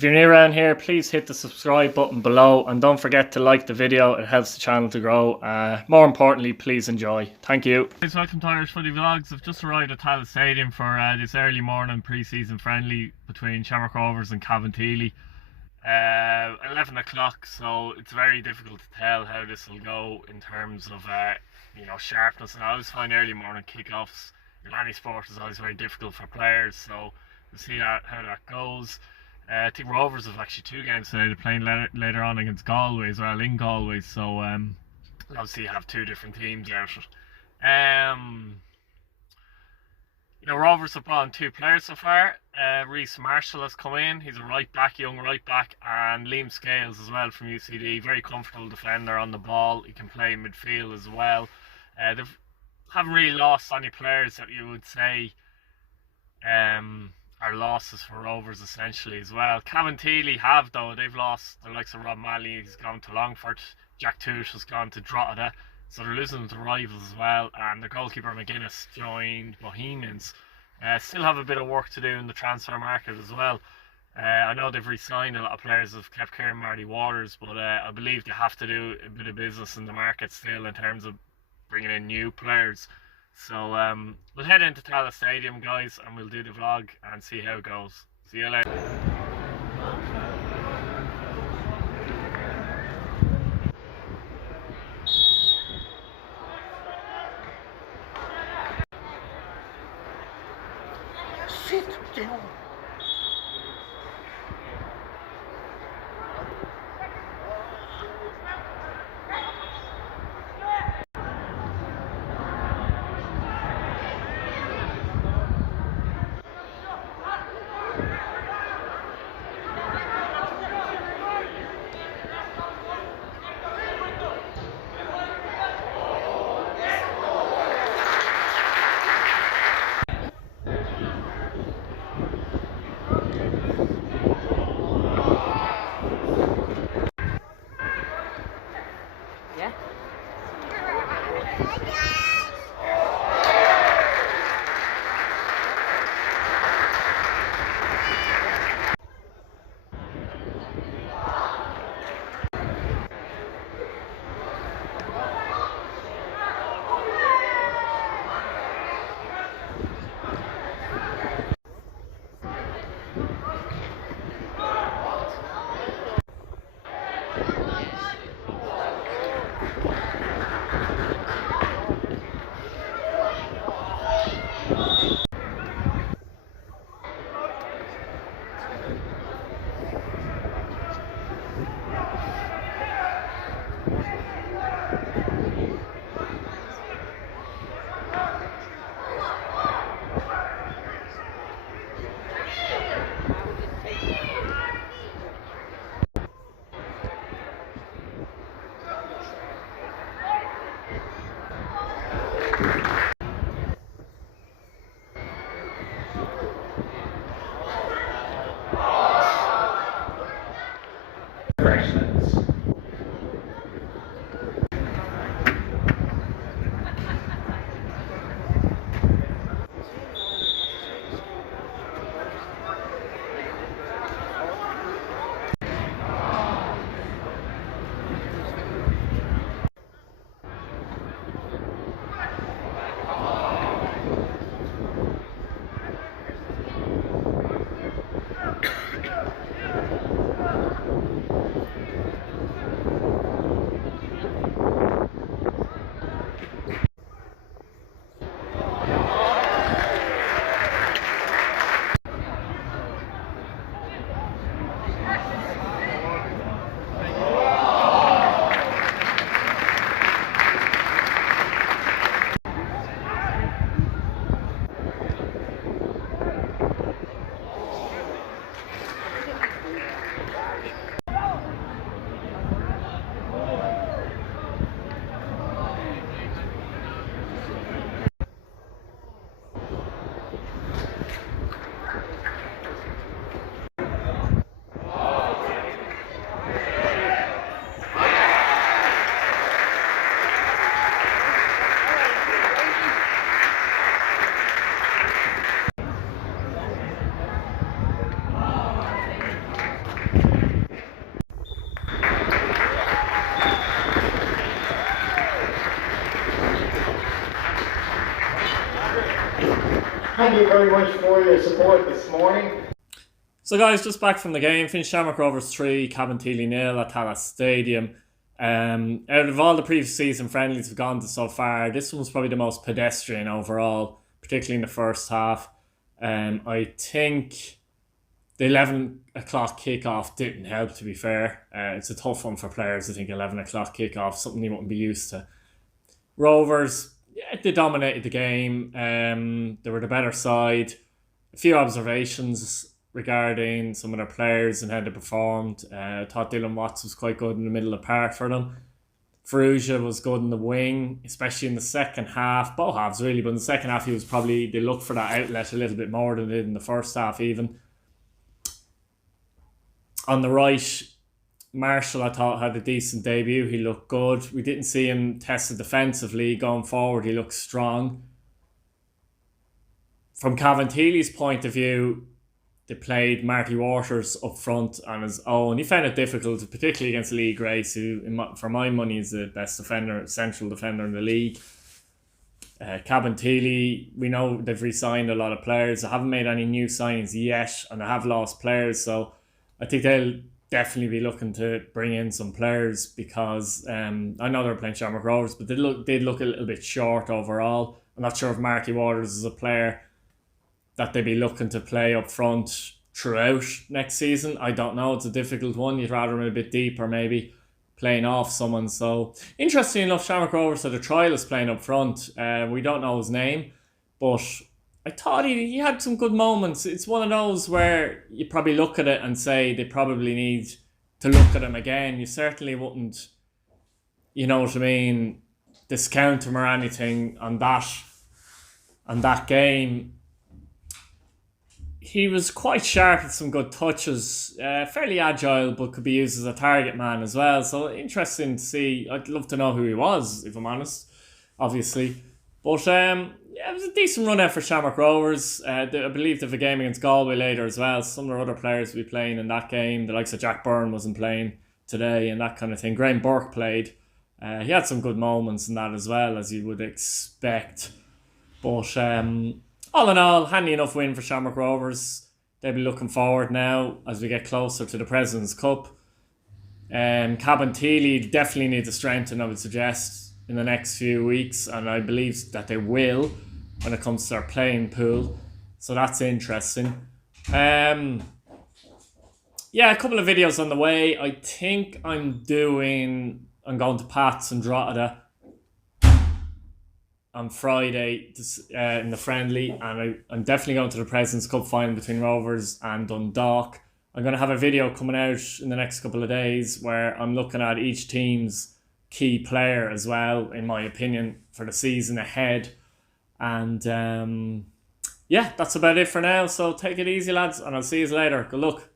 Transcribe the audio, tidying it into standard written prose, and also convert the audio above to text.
If you're new around here, please hit the subscribe button below and don't forget to like the video. It helps the channel to grow. More importantly, please enjoy. Thank you. Guys, welcome to Irish Footy Vlogs. I've just arrived at Tallaght Stadium for this early morning pre-season friendly between Shamrock Rovers and Cabinteely. 11 o'clock, so it's very difficult to tell how this will go in terms of sharpness. And I always find early morning kickoffs in any sport is always very difficult for players, so we'll see how that goes. I think Rovers have actually 2 games today. They're playing later on against Galway as well, in Galway, so obviously you have 2 different teams out. Rovers have brought on 2 players so far. Reece Marshall has come in. He's a right back, young right back, and Liam Scales as well from UCD. Very comfortable defender on the ball. He can play midfield as well. They haven't really lost any players that you would say are losses for Rovers essentially as well. Cabinteely have, though. They've lost the likes of Rob Malley. He's gone to Longford. Jack Touche has gone to Drogheda. So they're losing to rivals as well, and the goalkeeper McGuinness joined Bohemians. Still have a bit of work to do in the transfer market as well. I know they've re-signed a lot of players. They've kept Kieran Marty Waters, but I believe they have to do a bit of business in the market still in terms of bringing in new players. So we'll head into Tallaght Stadium, guys, and we'll do the vlog and see how it goes. See you later. Sit down. Yeah. Refreshments. you very much for your support this morning. So guys, just back from the game, finished Shamrock Rovers 3, Cabinteely 0 at Tallaght Stadium. Out of all the previous season friendlies we've gone to so far, this one was probably the most pedestrian overall, particularly in the first half. I think the 11 o'clock kickoff didn't help, to be fair. It's a tough one for players, I think, 11 o'clock kickoff, something you wouldn't be used to. Rovers, yeah, they dominated the game. They were the better side. A few observations regarding some of their players and how they performed. I thought Dylan Watts was quite good in the middle of the park for them. Ferrugia was good in the wing, especially in the second half. Both halves really, but in the second half they looked for that outlet a little bit more than they did in the first half even. On the right, Marshall, I thought, had a decent debut. He looked good. We didn't see him tested defensively going forward. He looked strong. From Cabinteely's point of view, they played Marty Waters up front on his own. He found it difficult, particularly against Lee Grace, who, for my money, is the best central defender in the league. Cabinteely, we know they've re-signed a lot of players. They haven't made any new signings yet, and they have lost players. So I think they'll definitely be looking to bring in some players because I know they're playing Shamrock Rovers, but they did look a little bit short overall. I'm not sure if Marty Waters is a player that they'd be looking to play up front throughout next season. I don't know. It's a difficult one. You'd rather him a bit deeper, maybe playing off someone. So interesting enough, Shamrock Rovers had a trialist playing up front. We don't know his name, but I thought he had some good moments. It's one of those where you probably look at it and say they probably need to look at him again. You certainly wouldn't, you know what I mean, discount him or anything on that game. He was quite sharp with some good touches, fairly agile, but could be used as a target man as well. So interesting to see. I'd love to know who he was, if I'm honest, obviously. But yeah, it was a decent run out for Shamrock Rovers. I believe they have a game against Galway later as well. Some of their other players will be playing in that game. The likes of Jack Byrne wasn't playing today and that kind of thing. Graham Burke played. He had some good moments in that as well, as you would expect. But all in all, handy enough win for Shamrock Rovers. They'll be looking forward now as we get closer to the President's Cup. Cabinteely definitely need to strengthen, I would suggest, in the next few weeks, and I believe that they will when it comes to their playing pool. So that's interesting. Yeah, a couple of videos on the way. I think I'm going to Pats and Drogheda on Friday in the friendly, and I'm definitely going to the President's Cup final between Rovers and Dundalk. I'm going to have a video coming out in the next couple of days where I'm looking at each team's key player as well, in my opinion, for the season ahead. And yeah, that's about it for now. So take it easy, lads, and I'll see you later. Good luck.